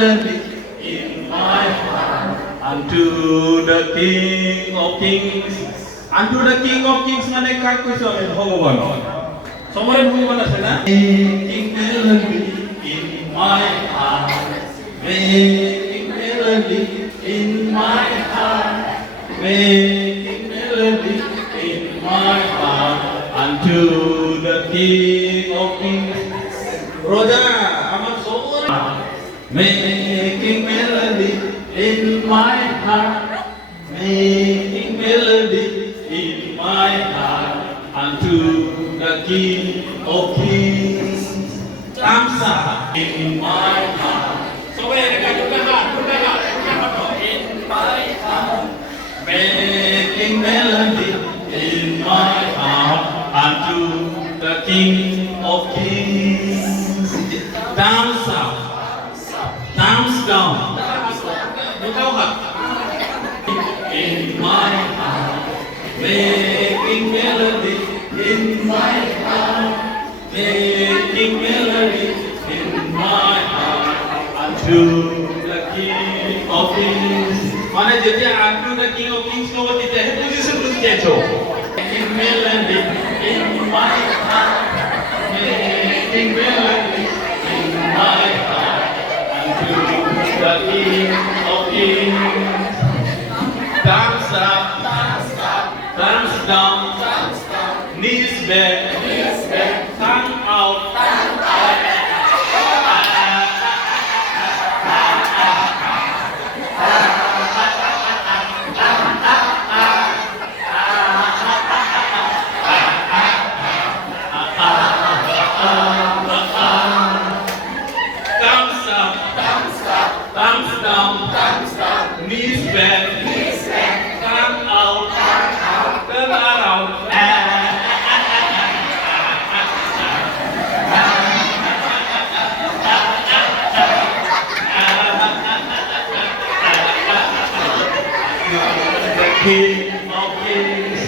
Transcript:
melody in my heart. Unto the King of Kings. Unto the King of Kings মানে কাক কইছো আমি ভগবান সমরে ভগবান আছে না making melody in my heart making melody in my heart making melody in my heart unto the King of Kings Roja আমার সমরে making melody in my heart making melody in my heart unto the King of Kings. Tamsa in my heart. So where can you go? In my heart, making melody in my heart unto the King of Kings. Thumbs up, thumbs down. Look out. In my heart, making melody in my heart, making melody in my heart unto the King of Kings. মানে যেটা unto the King of Kings को बोलते हैं position कुछ चेंजो. Making melody in my heart, making melody in my heart unto the King of Kings. Thumbs up, thumbs down, knees back, tongue out, thumbs up, thumbs down, knees back, tongue out, turn around. King of Kings.